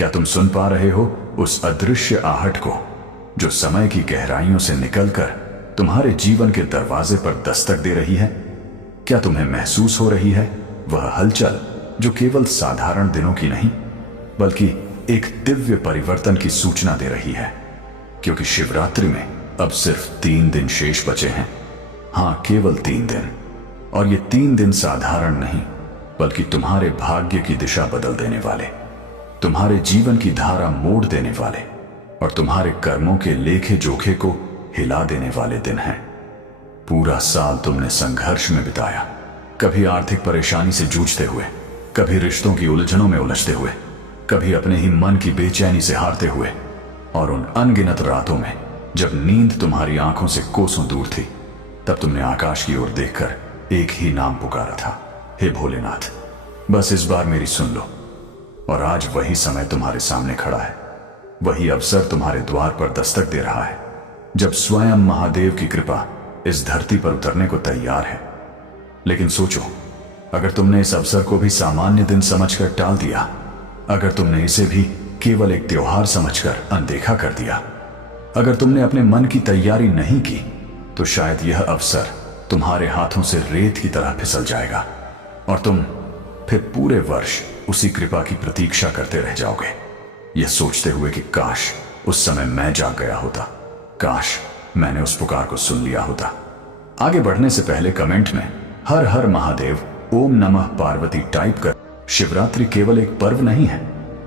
क्या तुम सुन पा रहे हो उस अदृश्य आहट को जो समय की गहराइयों से निकलकर तुम्हारे जीवन के दरवाजे पर दस्तक दे रही है? क्या तुम्हें महसूस हो रही है वह हलचल जो केवल साधारण दिनों की नहीं बल्कि एक दिव्य परिवर्तन की सूचना दे रही है? क्योंकि शिवरात्रि में अब सिर्फ 3 दिन शेष बचे हैं। हां, केवल 3 दिन। और ये 3 दिन साधारण नहीं बल्कि तुम्हारे भाग्य की दिशा बदल देने वाले, तुम्हारे जीवन की धारा मोड़ देने वाले और तुम्हारे कर्मों के लेखे जोखे को हिला देने वाले दिन हैं। पूरा साल तुमने संघर्ष में बिताया, कभी आर्थिक परेशानी से जूझते हुए, कभी रिश्तों की उलझनों में उलझते हुए, कभी अपने ही मन की बेचैनी से हारते हुए। और उन अनगिनत रातों में जब नींद तुम्हारी आंखों से कोसों दूर थी, तब तुमने आकाश की ओर देखकर एक ही नाम पुकारा था, हे भोलेनाथ, बस इस बार मेरी सुन लो। और आज वही समय तुम्हारे सामने खड़ा है, वही अवसर तुम्हारे द्वार पर दस्तक दे रहा है, जब स्वयं महादेव की कृपा इस धरती पर उतरने को तैयार है। लेकिन सोचो, अगर तुमने इस अवसर को भी सामान्य दिन समझकर टाल दिया, अगर तुमने इसे भी केवल एक त्योहार समझकर अनदेखा कर दिया, अगर तुमने अपने मन की तैयारी नहीं की, तो शायद यह अवसर तुम्हारे हाथों से रेत की तरह फिसल जाएगा और तुम फिर पूरे वर्ष उसी कृपा की प्रतीक्षा करते रह जाओगे, यह सोचते हुए कि काश उस समय मैं जाग गया होता, काश मैंने उस पुकार को सुन लिया होता। आगे बढ़ने से पहले कमेंट में हर हर महादेव, ओम नमः पार्वती टाइप कर। शिवरात्रि केवल एक पर्व नहीं है,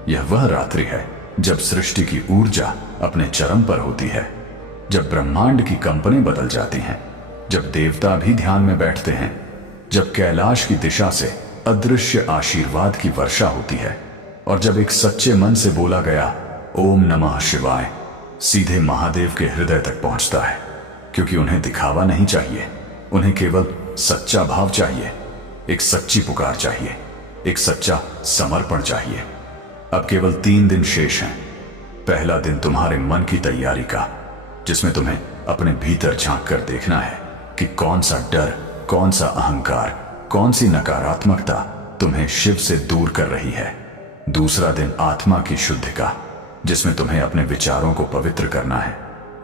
यह वह रात्रि है जब सृष्टि की ऊर्जा अपने चरम पर होती है, जब ब्रह्मांड की कंपनें बदल जाती हैं, जब देवता भी ध्यान में बैठते हैं, जब कैलाश की दिशा से अदृश्य आशीर्वाद की वर्षा होती है और जब एक सच्चे मन से बोला गया ओम नमः शिवाय सीधे महादेव के हृदय तक पहुंचता है। क्योंकि उन्हें दिखावा नहीं चाहिए, उन्हें केवल सच्चा भाव चाहिए, एक सच्ची पुकार चाहिए, एक सच्चा समर्पण चाहिए। अब केवल 3 दिन शेष हैं। पहला दिन तुम्हारे मन की तैयारी का, जिसमें तुम्हें अपने भीतर झांक कर देखना है कि कौन सा डर, कौन सा अहंकार, कौन सी नकारात्मकता तुम्हें शिव से दूर कर रही है। दूसरा दिन आत्मा की शुद्धि का, जिसमें तुम्हें अपने विचारों को पवित्र करना है,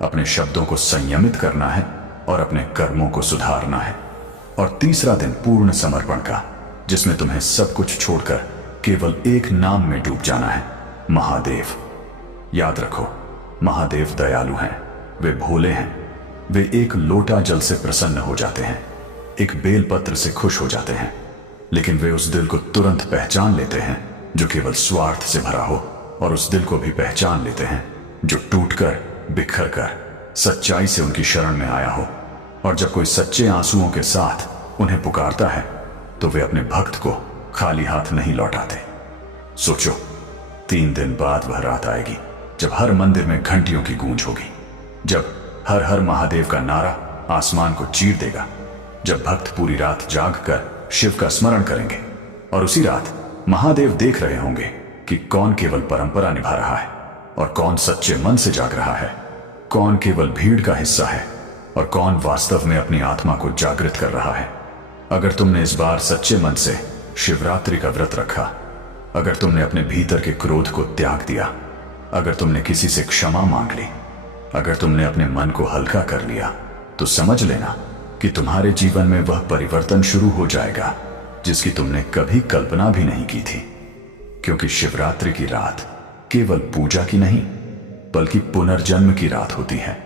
अपने शब्दों को संयमित करना है और अपने कर्मों को सुधारना है। और तीसरा दिन पूर्ण समर्पण का, जिसमें तुम्हें सब कुछ छोड़कर केवल एक नाम में डूब जाना है, महादेव। याद रखो, महादेव दयालु हैं, वे भोले हैं, वे एक लोटा जल से प्रसन्न हो जाते हैं, एक बेलपत्र से खुश हो जाते हैं, लेकिन वे उस दिल को तुरंत पहचान लेते हैं जो केवल स्वार्थ से भरा हो, और उस दिल को भी पहचान लेते हैं जो टूटकर, बिखर कर, सच्चाई से उनकी शरण में आया हो। और जब कोई सच्चे आंसुओं के साथ उन्हें पुकारता है, तो वे अपने भक्त को खाली हाथ नहीं लौटाते। सोचो, 3 दिन बाद वह रात आएगी जब हर मंदिर में घंटियों की गूंज होगी, जब हर हर महादेव का नारा आसमान को चीर देगा, जब भक्त पूरी रात जाग कर शिव का स्मरण करेंगे। और उसी रात महादेव देख रहे होंगे कि कौन केवल परंपरा निभा रहा है और कौन सच्चे मन से जाग रहा है, कौन केवल भीड़ का हिस्सा है और कौन वास्तव में अपनी आत्मा को जागृत कर रहा है। अगर तुमने इस बार सच्चे मन से शिवरात्रि का व्रत रखा, अगर तुमने अपने भीतर के क्रोध को त्याग दिया, अगर तुमने किसी से क्षमा मांग ली, अगर तुमने अपने मन को हल्का कर लिया, तो समझ लेना कि तुम्हारे जीवन में वह परिवर्तन शुरू हो जाएगा जिसकी तुमने कभी कल्पना भी नहीं की थी। क्योंकि शिवरात्रि की रात केवल पूजा की नहीं बल्कि पुनर्जन्म की रात होती है,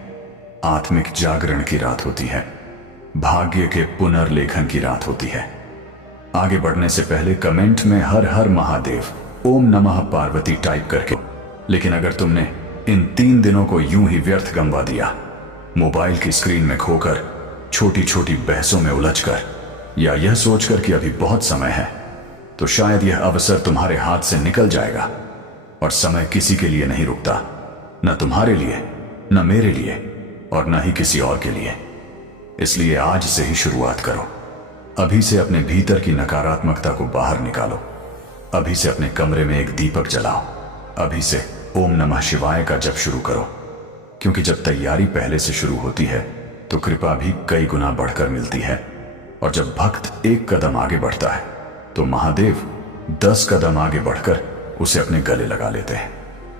आत्मिक जागरण की रात होती है, भाग्य के पुनर्लेखन की रात होती है। आगे बढ़ने से पहले कमेंट में हर हर महादेव, ओम नमः पार्वती टाइप करके। लेकिन अगर तुमने इन 3 दिनों को यूं ही व्यर्थ गंवा दिया, मोबाइल की स्क्रीन में खोकर, छोटी छोटी बहसों में उलझकर, या यह सोचकर कि अभी बहुत समय है, तो शायद यह अवसर तुम्हारे हाथ से निकल जाएगा। और समय किसी के लिए नहीं रुकता, न तुम्हारे लिए, न मेरे लिए और न ही किसी और के लिए। इसलिए आज से ही शुरुआत करो। अभी से अपने भीतर की नकारात्मकता को बाहर निकालो, अभी से अपने कमरे में एक दीपक जलाओ, अभी से ओम नमः शिवाय का जप शुरू करो। क्योंकि जब तैयारी पहले से शुरू होती है तो कृपा भी कई गुना बढ़कर मिलती है। और जब भक्त एक कदम आगे बढ़ता है तो महादेव 10 कदम आगे बढ़कर उसे अपने गले लगा लेते हैं।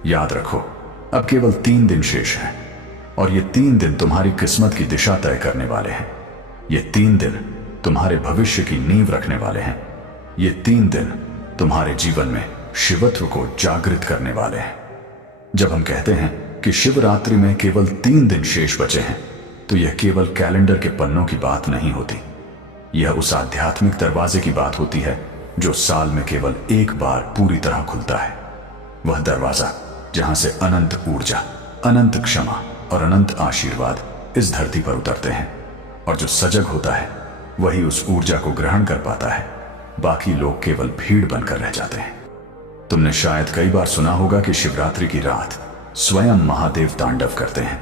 याद रखो, अब केवल 3 दिन शेष हैं और ये 3 दिन तुम्हारी किस्मत की दिशा तय करने वाले हैं। ये 3 दिन तुम्हारे भविष्य की नींव रखने वाले हैं। ये 3 दिन तुम्हारे जीवन में शिवत्व को जागृत करने वाले हैं। जब हम कहते हैं कि शिवरात्रि में केवल 3 दिन शेष बचे हैं, तो यह केवल कैलेंडर के पन्नों की बात नहीं होती। यह उस आध्यात्मिक दरवाजे की बात होती है जो साल में केवल एक बार पूरी तरह खुलता है। वह दरवाजा जहां से अनंत ऊर्जा, अनंत क्षमा और अनंत आशीर्वाद इस धरती पर उतरते हैं। और जो सजग होता है वही उस ऊर्जा को ग्रहण कर पाता है। बाकी लोग केवल भीड़ बनकर रह जाते हैं। तुमने शायद कई बार सुना होगा कि शिवरात्रि की रात स्वयं महादेव तांडव करते हैं।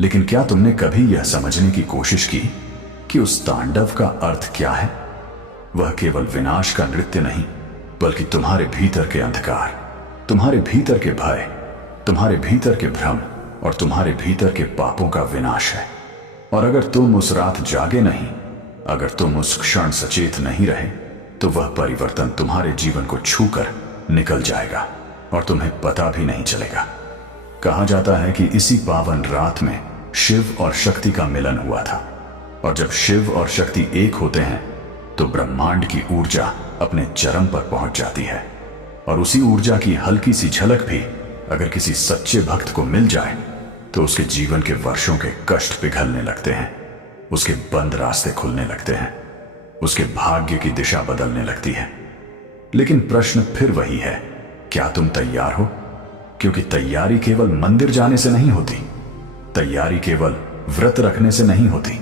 लेकिन क्या तुमने कभी यह समझने की कोशिश की कि उस तांडव का अर्थ क्या है? वह केवल विनाश का नृत्य नहीं, बल्कि तुम्हारे भीतर के अंधकार, तुम्हारे भीतर के भय, तुम्हारे भीतर के भ्रम और तुम्हारे भीतर के पापों का विनाश है। और अगर तुम उस रात जागे नहीं, अगर तुम उस क्षण सचेत नहीं रहे, तो वह परिवर्तन तुम्हारे जीवन को छूकर निकल जाएगा और तुम्हें पता भी नहीं चलेगा। कहा जाता है कि इसी पावन रात में शिव और शक्ति का मिलन हुआ था। और जब शिव और शक्ति एक होते हैं तो ब्रह्मांड की ऊर्जा अपने चरम पर पहुंच जाती है। और उसी ऊर्जा की हल्की सी झलक भी अगर किसी सच्चे भक्त को मिल जाए तो उसके जीवन के वर्षों के कष्ट पिघलने लगते हैं, उसके बंद रास्ते खुलने लगते हैं, उसके भाग्य की दिशा बदलने लगती है। लेकिन प्रश्न फिर वही है, क्या तुम तैयार हो? क्योंकि तैयारी केवल मंदिर जाने से नहीं होती, तैयारी केवल व्रत रखने से नहीं होती।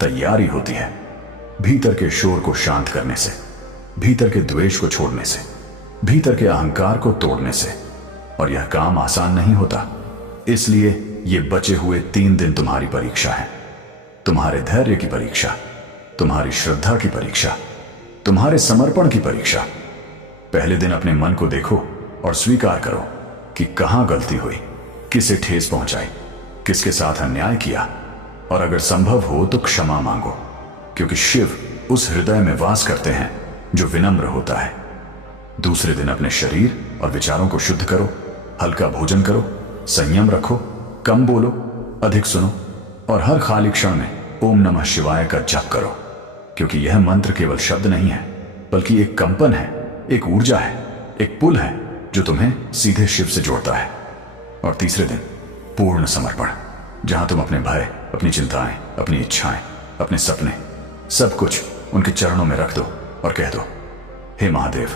तैयारी होती है भीतर के शोर को शांत करने से, भीतर के द्वेष को छोड़ने से, भीतर के अहंकार को तोड़ने से। और यह काम आसान नहीं होता। इसलिए ये बचे हुए 3 दिन तुम्हारी परीक्षा है, तुम्हारे धैर्य की परीक्षा, तुम्हारी श्रद्धा की परीक्षा, तुम्हारे समर्पण की परीक्षा। पहले दिन अपने मन को देखो और स्वीकार करो कि कहां गलती हुई, किसे ठेस पहुंचाई, किसके साथ अन्याय किया। और अगर संभव हो तो क्षमा मांगो, क्योंकि शिव उस हृदय में वास करते हैं जो विनम्र होता है। दूसरे दिन अपने शरीर और विचारों को शुद्ध करो, हल्का भोजन करो, संयम रखो, कम बोलो, अधिक सुनो और हर खाली क्षण में ओम नमः शिवाय का जप करो। क्योंकि यह मंत्र केवल शब्द नहीं है, बल्कि एक कंपन है, एक ऊर्जा है, एक पुल है जो तुम्हें सीधे शिव से जोड़ता है। और तीसरे दिन पूर्ण समर्पण, जहां तुम अपने भय, अपनी चिंताएं, अपनी इच्छाएं, अपने सपने, सब कुछ उनके चरणों में रख दो और कह दो, हे महादेव,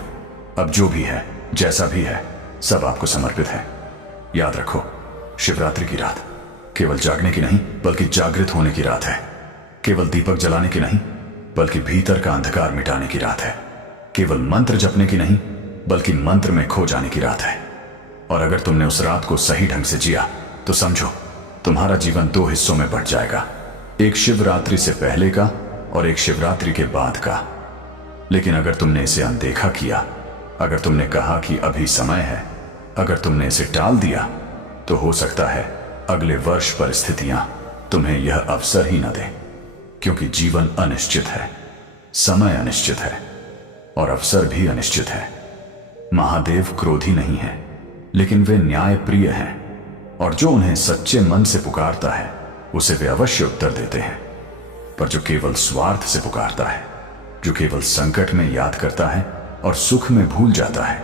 अब जो भी है, जैसा भी है, सब आपको समर्पित है। याद रखो, शिवरात्रि की रात केवल जागने की नहीं, बल्कि जागृत होने की रात है। केवल दीपक जलाने की नहीं, बल्कि भीतर का अंधकार मिटाने की रात है। केवल मंत्र जपने की नहीं, बल्कि मंत्र में खो जाने की रात है। और अगर तुमने उस रात को सही ढंग से जिया तो समझो, तुम्हारा जीवन 2 हिस्सों में बंट जाएगा, एक शिवरात्रि से पहले का और एक शिवरात्रि के बाद का। लेकिन अगर तुमने इसे अनदेखा किया, अगर तुमने कहा कि अभी समय है, अगर तुमने इसे टाल दिया, तो हो सकता है अगले वर्ष परिस्थितियां तुम्हें यह अवसर ही न दें। क्योंकि जीवन अनिश्चित है, समय अनिश्चित है और अवसर भी अनिश्चित है। महादेव क्रोधी नहीं है, लेकिन वे न्याय प्रिय हैं। और जो उन्हें सच्चे मन से पुकारता है उसे वे अवश्य उत्तर देते हैं। पर जो केवल स्वार्थ से पुकारता है, जो केवल संकट में याद करता है और सुख में भूल जाता है,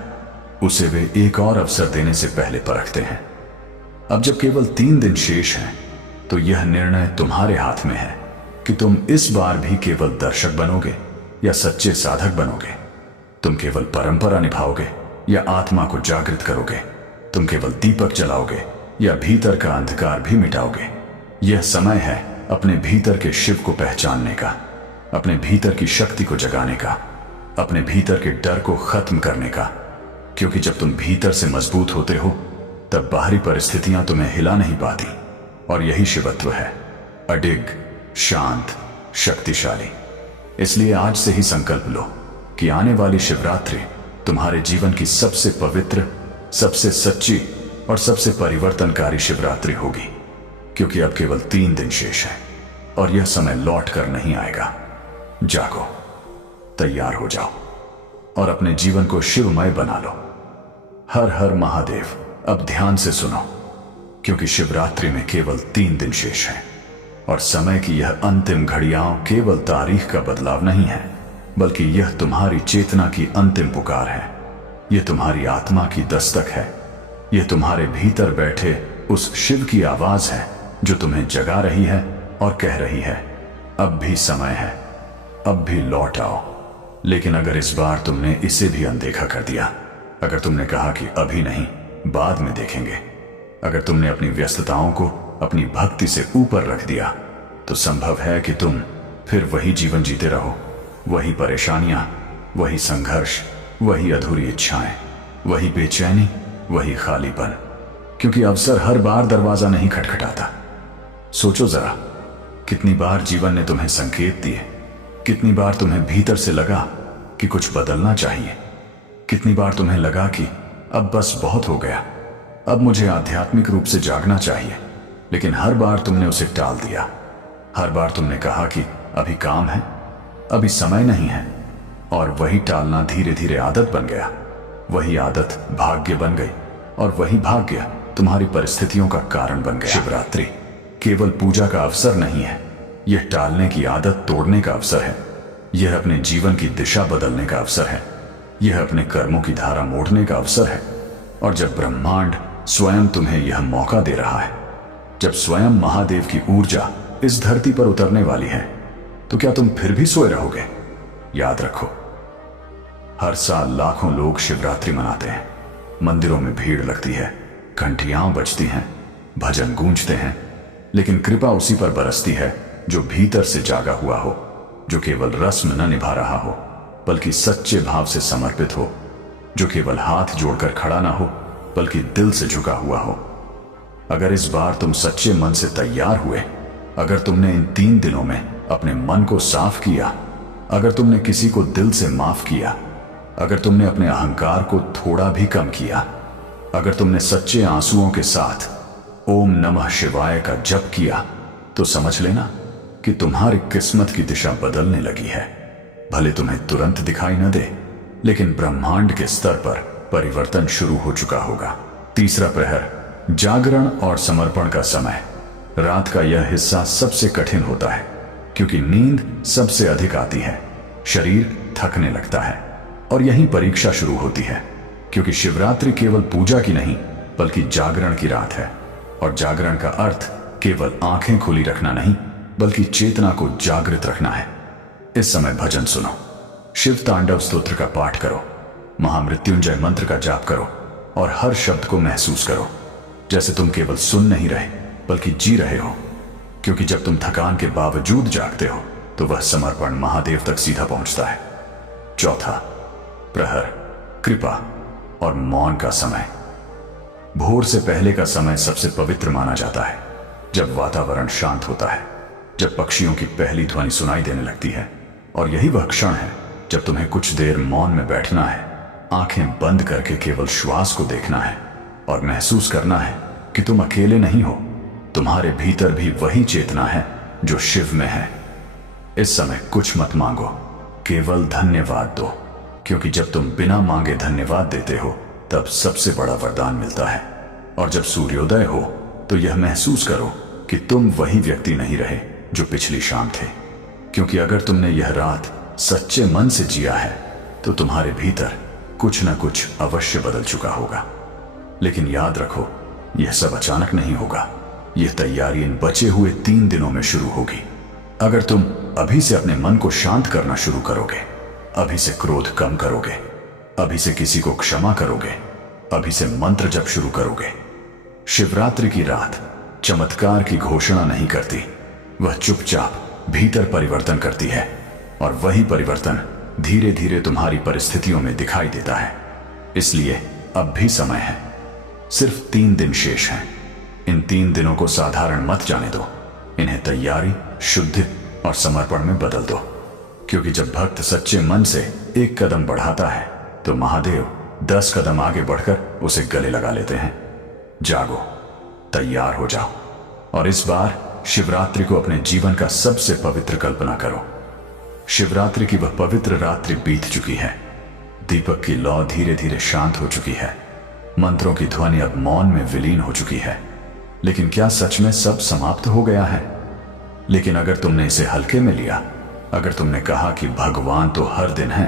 उसे वे एक और अवसर देने से पहले परखते हैं। अब जब केवल 3 दिन शेष हैं, तो यह निर्णय तुम्हारे हाथ में है कि तुम इस बार भी केवल दर्शक बनोगे या सच्चे साधक बनोगे। तुम केवल परंपरा निभाओगे या आत्मा को जागृत करोगे। तुम केवल दीपक जलाओगे या भीतर का अंधकार भी मिटाओगे। यह समय है अपने भीतर के शिव को पहचानने का, अपने भीतर की शक्ति को जगाने का, अपने भीतर के डर को खत्म करने का। क्योंकि जब तुम भीतर से मजबूत होते हो, तब बाहरी परिस्थितियां तुम्हें हिला नहीं पाती। और यही शिवत्व है, अडिग, शांत, शक्तिशाली। इसलिए आज से ही संकल्प लो कि आने वाली शिवरात्रि तुम्हारे जीवन की सबसे पवित्र, सबसे सच्ची और सबसे परिवर्तनकारी शिवरात्रि होगी। क्योंकि अब केवल 3 दिन शेष है और यह समय लौट कर नहीं आएगा। जागो, तैयार हो जाओ और अपने जीवन को शिवमय बना लो। हर हर महादेव। अब ध्यान से सुनो, क्योंकि शिवरात्रि में केवल 3 दिन शेष हैं और समय की यह अंतिम घड़ियां केवल तारीख का बदलाव नहीं है, बल्कि यह तुम्हारी चेतना की अंतिम पुकार है। यह तुम्हारी आत्मा की दस्तक है। यह तुम्हारे भीतर बैठे उस शिव की आवाज है जो तुम्हें जगा रही है और कह रही है, अब भी समय है, अब भी लौट आओ। लेकिन अगर इस बार तुमने इसे भी अनदेखा कर दिया, अगर तुमने कहा कि अभी नहीं, बाद में देखेंगे, अगर तुमने अपनी व्यस्तताओं को अपनी भक्ति से ऊपर रख दिया, तो संभव है कि तुम फिर वही जीवन जीते रहो, वही परेशानियां, वही संघर्ष, वही अधूरी इच्छाएं, वही बेचैनी, वही खालीपन, क्योंकि अवसर हर बार दरवाजा नहीं खटखटाता। सोचो जरा, कितनी बार जीवन ने तुम्हें संकेत दिए, कितनी बार तुम्हें भीतर से लगा कि कुछ बदलना चाहिए, कितनी बार तुम्हें लगा कि अब बस बहुत हो गया, अब मुझे आध्यात्मिक रूप से जागना चाहिए, लेकिन हर बार तुमने उसे टाल दिया। हर बार तुमने कहा कि अभी काम है, अभी समय नहीं है, और वही टालना धीरे धीरे आदत बन गया। वही आदत भाग्य बन गई और वही भाग्य तुम्हारी परिस्थितियों का कारण बन गया। शिवरात्रि केवल पूजा का अवसर नहीं है, यह टालने की आदत तोड़ने का अवसर है। यह अपने जीवन की दिशा बदलने का अवसर है। यह अपने कर्मों की धारा मोड़ने का अवसर है। और जब ब्रह्मांड स्वयं तुम्हें यह मौका दे रहा है, जब स्वयं महादेव की ऊर्जा इस धरती पर उतरने वाली है, तो क्या तुम फिर भी सोए रहोगे? याद रखो, हर साल लाखों लोग शिवरात्रि मनाते हैं। मंदिरों में भीड़ लगती है, घंटियां बजती हैं, भजन गूंजते हैं, लेकिन कृपा उसी पर बरसती है जो भीतर से जागा हुआ हो, जो केवल रस्म न निभा रहा हो, बल्कि सच्चे भाव से समर्पित हो, जो केवल हाथ जोड़कर खड़ा ना हो, बल्कि दिल से झुका हुआ हो। अगर इस बार तुम सच्चे मन से तैयार हुए, अगर तुमने इन 3 दिनों में अपने मन को साफ किया, अगर तुमने किसी को दिल से माफ किया, अगर तुमने अपने अहंकार को थोड़ा भी कम किया, अगर तुमने सच्चे आंसुओं के साथ ओम नमः शिवाय का जप किया, तो समझ लेना कि तुम्हारी किस्मत की दिशा बदलने लगी है। भले तुम्हें तुरंत दिखाई न दे, लेकिन ब्रह्मांड के स्तर पर परिवर्तन शुरू हो चुका होगा। तीसरा प्रहर, जागरण और समर्पण का समय। रात का यह हिस्सा सबसे कठिन होता है, क्योंकि नींद सबसे अधिक आती है, शरीर थकने लगता है, और यही परीक्षा शुरू होती है। क्योंकि शिवरात्रि केवल पूजा की नहीं, बल्कि जागरण की रात है। और जागरण का अर्थ केवल आंखें खुली रखना नहीं, बल्कि चेतना को जागृत रखना है। इस समय भजन सुनो, शिव तांडव स्तोत्र का पाठ करो, महामृत्युंजय मंत्र का जाप करो, और हर शब्द को महसूस करो जैसे तुम केवल सुन नहीं रहे, बल्कि जी रहे हो। क्योंकि जब तुम थकान के बावजूद जागते हो, तो वह समर्पण महादेव तक सीधा पहुंचता है। चौथा प्रहर, कृपा और मौन का समय। भोर से पहले का समय सबसे पवित्र माना जाता है, जब वातावरण शांत होता है, जब पक्षियों की पहली ध्वनि सुनाई देने लगती है। और यही वह क्षण है जब तुम्हें कुछ देर मौन में बैठना है, आंखें बंद करके केवल श्वास को देखना है और महसूस करना है कि तुम अकेले नहीं हो। तुम्हारे भीतर भी वही चेतना है जो शिव में है। इस समय कुछ मत मांगो, केवल धन्यवाद दो, क्योंकि जब तुम बिना मांगे धन्यवाद देते हो, तब सबसे बड़ा वरदान मिलता है। और जब सूर्योदय हो, तो यह महसूस करो कि तुम वही व्यक्ति नहीं रहे जो पिछली शाम थे। क्योंकि अगर तुमने यह रात सच्चे मन से जिया है, तो तुम्हारे भीतर कुछ न कुछ अवश्य बदल चुका होगा। लेकिन याद रखो, यह सब अचानक नहीं होगा। यह तैयारी इन बचे हुए 3 दिनों में शुरू होगी। अगर तुम अभी से अपने मन को शांत करना शुरू करोगे, अभी से क्रोध कम करोगे, अभी से किसी को क्षमा करोगे, अभी से मंत्र जप शुरू करोगे। शिवरात्रि की रात चमत्कार की घोषणा नहीं करती, वह चुपचाप भीतर परिवर्तन करती है। और वही परिवर्तन धीरे धीरे तुम्हारी परिस्थितियों में दिखाई देता है। इसलिए अब भी समय है, सिर्फ 3 दिन शेष हैं। इन 3 दिनों को साधारण मत जाने दो, इन्हें तैयारी, शुद्धि और समर्पण में बदल दो। क्योंकि जब भक्त सच्चे मन से एक कदम बढ़ाता है, तो महादेव 10 कदम आगे बढ़कर उसे गले लगा लेते हैं। जागो, तैयार हो जाओ, और इस बार शिवरात्रि को अपने जीवन का सबसे पवित्र कल्पना करो। शिवरात्रि की वह पवित्र रात्रि बीत चुकी है। दीपक की लौ धीरे धीरे शांत हो चुकी है। मंत्रों की ध्वनि अब मौन में विलीन हो चुकी है। लेकिन क्या सच में सब समाप्त हो गया है? लेकिन अगर तुमने इसे हल्के में लिया, अगर तुमने कहा कि भगवान तो हर दिन है,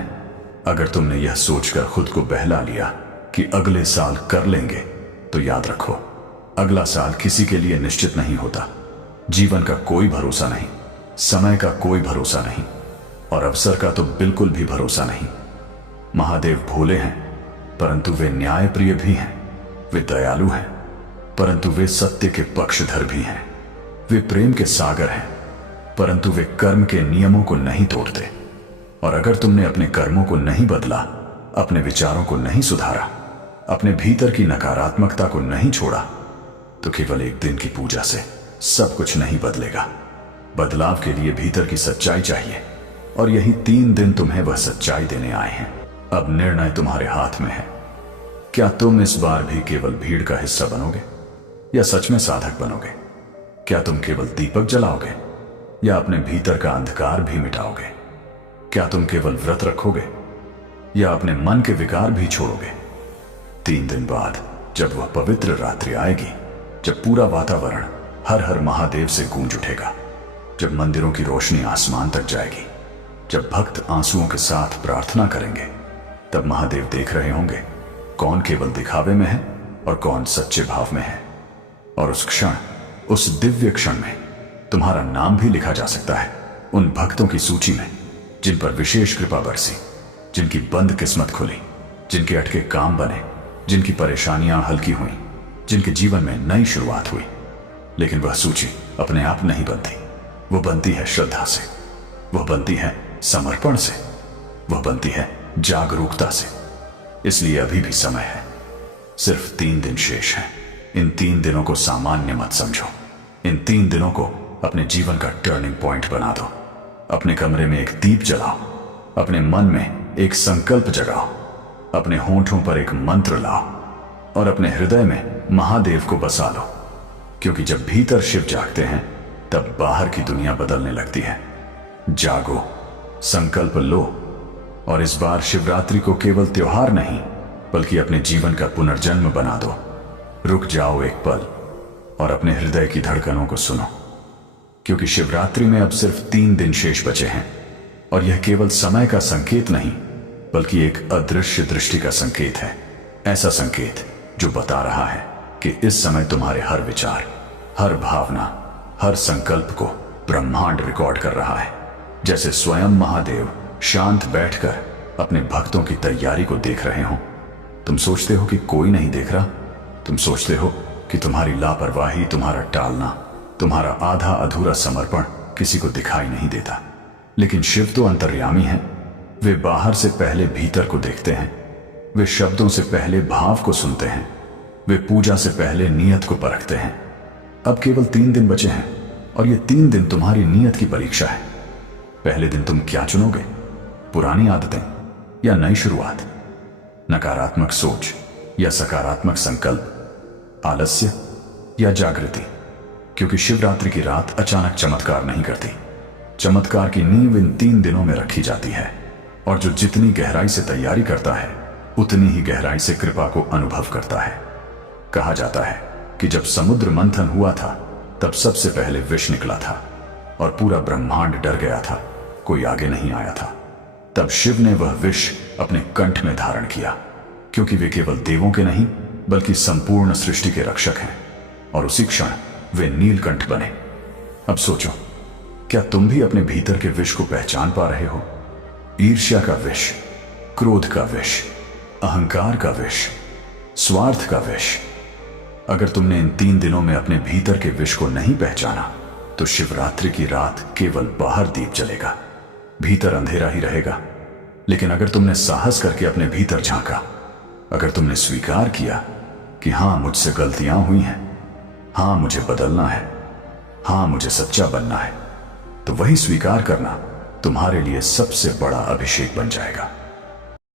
अगर तुमने यह सोचकर खुद को बहला लिया कि अगले साल कर लेंगे, तो याद रखो, अगला साल किसी के लिए निश्चित नहीं होता। जीवन का कोई भरोसा नहीं, समय का कोई भरोसा नहीं, और अवसर का तो बिल्कुल भी भरोसा नहीं। महादेव भोले हैं, परंतु वे न्यायप्रिय भी हैं। वे दयालु हैं, परंतु वे सत्य के पक्षधर भी हैं। वे प्रेम के सागर हैं, परंतु वे कर्म के नियमों को नहीं तोड़ते। और अगर तुमने अपने कर्मों को नहीं बदला, अपने विचारों को नहीं सुधारा, अपने भीतर की नकारात्मकता को नहीं छोड़ा, तो केवल एक दिन की पूजा से सब कुछ नहीं बदलेगा। बदलाव के लिए भीतर की सच्चाई चाहिए, और यही 3 दिन तुम्हें वह सच्चाई देने आए हैं। अब निर्णय तुम्हारे हाथ में है। क्या तुम इस बार भी केवल भीड़ का हिस्सा बनोगे, या सच में साधक बनोगे? क्या तुम केवल दीपक जलाओगे, या अपने भीतर का अंधकार भी मिटाओगे? क्या तुम केवल व्रत रखोगे, या अपने मन के विकार भी छोड़ोगे? 3 दिन बाद जब वह पवित्र रात्रि आएगी, जब पूरा वातावरण हर हर महादेव से गूंज उठेगा, जब मंदिरों की रोशनी आसमान तक जाएगी, जब भक्त आंसुओं के साथ प्रार्थना करेंगे, तब महादेव देख रहे होंगे कौन केवल दिखावे में है और कौन सच्चे भाव में है। और उस क्षण, उस दिव्य क्षण में तुम्हारा नाम भी लिखा जा सकता है उन भक्तों की सूची में जिन पर विशेष कृपा बरसी, जिनकी बंद किस्मत खुली, जिनके अटके काम बने, जिनकी परेशानियां हल्की हुई, जिनके जीवन में नई शुरुआत हुई। लेकिन वह सूची अपने आप नहीं बनती, वह बनती है श्रद्धा से, वह बनती है समर्पण से, वह बनती है जागरूकता से। इसलिए अभी भी समय है, सिर्फ 3 दिन शेष हैं। इन 3 दिनों को सामान्य मत समझो। इन 3 दिनों को अपने जीवन का टर्निंग पॉइंट बना दो। अपने कमरे में एक दीप जलाओ, अपने मन में एक संकल्प जगाओ, अपने होंठों पर एक मंत्र लाओ, और अपने हृदय में महादेव को बसा लो। क्योंकि जब भीतर शिव जागते हैं, तब बाहर की दुनिया बदलने लगती है। जागो, संकल्प लो, और इस बार शिवरात्रि को केवल त्योहार नहीं, बल्कि अपने जीवन का पुनर्जन्म बना दो। रुक जाओ एक पल और अपने हृदय की धड़कनों को सुनो, क्योंकि शिवरात्रि में अब सिर्फ 3 दिन शेष बचे हैं। और यह केवल समय का संकेत नहीं, बल्कि एक अदृश्य दृष्टि का संकेत है। ऐसा संकेत जो बता रहा है कि इस समय तुम्हारे हर विचार, हर भावना, हर संकल्प को ब्रह्मांड रिकॉर्ड कर रहा है। जैसे स्वयं महादेव शांत बैठकर अपने भक्तों की तैयारी को देख रहे हो। तुम सोचते हो कि कोई नहीं देख रहा, तुम सोचते हो कि तुम्हारी लापरवाही, तुम्हारा टालना, तुम्हारा आधा अधूरा समर्पण किसी को दिखाई नहीं देता। लेकिन शिव तो अंतर्यामी है। वे बाहर से पहले भीतर को देखते हैं, वे शब्दों से पहले भाव को सुनते हैं, वे पूजा से पहले नियत को परखते हैं। अब केवल 3 दिन बचे हैं, और ये 3 दिन तुम्हारी नियत की परीक्षा है। पहले दिन तुम क्या चुनोगे? पुरानी आदतें या नई शुरुआत? नकारात्मक सोच या सकारात्मक संकल्प? आलस्य या जागृति? क्योंकि शिवरात्रि की रात अचानक चमत्कार नहीं करती। चमत्कार की नींव इन 3 दिनों में रखी जाती है, और जो जितनी गहराई से तैयारी करता है, उतनी ही गहराई से कृपा को अनुभव करता है। कहा जाता है कि जब समुद्र मंथन हुआ था, तब सबसे पहले विष निकला था, और पूरा ब्रह्मांड डर गया था, कोई आगे नहीं आया था। तब शिव ने वह विष अपने कंठ में धारण किया, क्योंकि वे केवल देवों के नहीं, बल्कि संपूर्ण सृष्टि के रक्षक हैं। और उसी क्षण वे नीलकंठ बने। अब सोचो, क्या तुम भी अपने भीतर के विष को पहचान पा रहे हो? ईर्ष्या का विष, क्रोध का विष, अहंकार का विष, स्वार्थ का विष। अगर तुमने इन 3 दिनों में अपने भीतर के विष को नहीं पहचाना, तो शिवरात्रि की रात केवल बाहर दीप जलेगा, भीतर अंधेरा ही रहेगा। लेकिन अगर तुमने साहस करके अपने भीतर झांका, अगर तुमने स्वीकार किया कि हां, मुझसे गलतियां हुई हैं, हां, मुझे बदलना है, हां, मुझे सच्चा बनना है, तो वही स्वीकार करना तुम्हारे लिए सबसे बड़ा अभिषेक बन जाएगा।